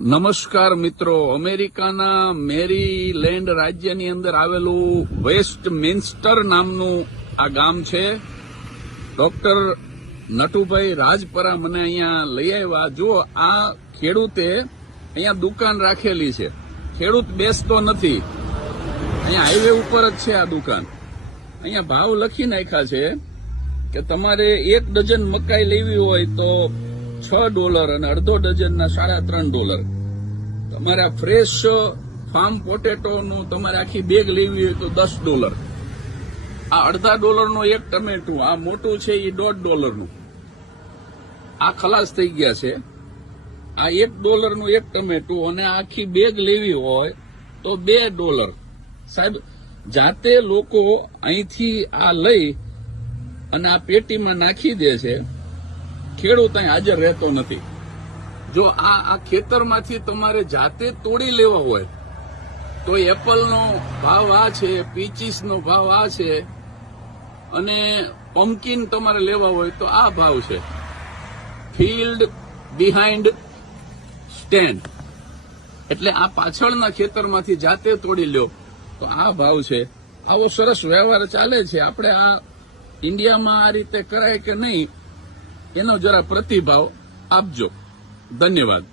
નમસ્કાર મિત્રો, અમેરિકાના મેરીલેન્ડ રાજ્યની અંદર આવેલું વેસ્ટમિન્સ્ટર નામનું આ ગામ છે. ડોક્ટર નટુભાઈ રાજપરા મને અહીંયા લઈ આવ્યા. જો આ ખેડૂતે અહીંયા દુકાન રાખેલી છે. ખેડૂત બેસતો નથી, અહીંયા હાઈવે ઉપર જ છે આ દુકાન. અહીંયા ભાવ લખી નાખ્યા છે કે તમારે 1 ડઝન મકાઈ લેવી હોય તો $6 અને અડધો ડઝનના $3.5. તમારે આ ફ્રેશ ફાર્મ પોટેટોનું તમારે આખી બેગ લેવી હોય તો $10. આ અડધા ડોલરનો એક ટમેટું, આ મોટું છે એ $1.5 આ ખલાસ થઈ ગયા છે. આ $1 એક ટમેટું અને આખી બેગ લેવી હોય તો $2. સાહેબ, જાતે લોકો અહીંથી આ લઈ અને આ પેટીમાં નાખી દે છે. ખેડૂત અહીં હાજર રહેતો નથી. જો આ ખેતરમાંથી તમારે જાતે તોડી લેવા હોય તો એપલનો ભાવ આ છે, પીચીસનો ભાવ આ છે, અને પમ્પકિન તમારે લેવા હોય તો આ ભાવ છે. ફિલ્ડ બિહાઇન્ડ સ્ટેન્ડ, એટલે આ પાછળના ખેતરમાંથી જાતે તોડી લ્યો તો આ ભાવ છે. આવો સરસ વ્યવહાર ચાલે છે. આપણે આ ઇન્ડિયામાં આ રીતે કરાય કે નહીં એનો જરા પ્રતિભાવ આપજો. ધન્યવાદ.